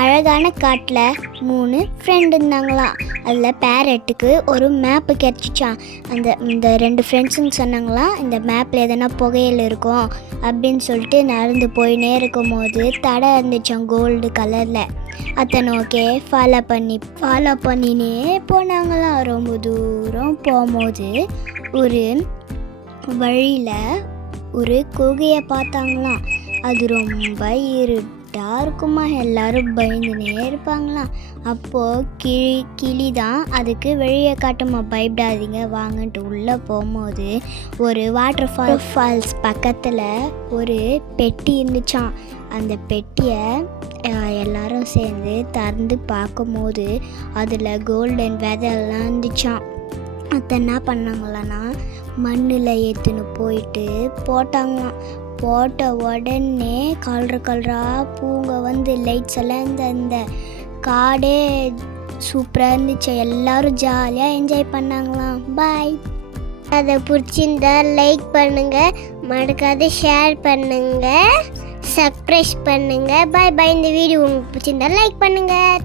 அழகான காட்டில் 3 ஃப்ரெண்டு இருந்தாங்களாம். அதில் பேரட்டுக்கு ஒரு மேப்பு கிடச்சிச்சான். இந்த 2 ஃப்ரெண்ட்ஸுங்க சொன்னாங்களாம், இந்த மேப்பில் எதனா புகையில் இருக்கும் அப்படின்னு சொல்லிட்டு நடந்து போயினே இருக்கும் போது தடை இருந்துச்சான் கோல்டு கலரில். அதை நோக்கி ஃபாலோ பண்ணினே போனாங்களாம். ரொம்ப தூரம் போகும்போது ஒரு வழியில் ஒரு குகையை பார்த்தாங்களாம். அது ரொம்ப இருட்டாக இருக்குமா, எல்லாரும் பயந்துனே இருப்பாங்களாம். அப்போது கிளி தான் அதுக்கு வெளியே காட்டுமா, பயப்படாதீங்க வாங்கன்ட்டு. உள்ளே போகும்போது ஒரு வாட்டர் ஃபால்ஸ் பக்கத்தில் ஒரு பெட்டி இருந்துச்சான். அந்த பெட்டியை எல்லாரும் சேர்ந்து திறந்து பார்க்கும்போது அதில் கோல்டன் வெதெல்லாம் இருந்துச்சான். அதை என்ன பண்ணாங்களான்னா மண்ணில் ஏற்றுன்னு போயிட்டு போட்டாங்களாம். போட்ட உடனே கலராக பூங்க வந்து லைட்ஸ் எல்லாம் இந்த காடே சூப்பராக இருந்துச்சு. எல்லோரும் ஜாலியாக என்ஜாய் பண்ணாங்களாம். பாய். அதை பிடிச்சிருந்தா லைக் பண்ணுங்கள், மறக்காத ஷேர் பண்ணுங்கள், சப்ஸ்கிரைப் பண்ணுங்கள். பாய் பாய். இந்த வீடியோ உங்களுக்கு பிடிச்சிருந்தா லைக் பண்ணுங்கள்.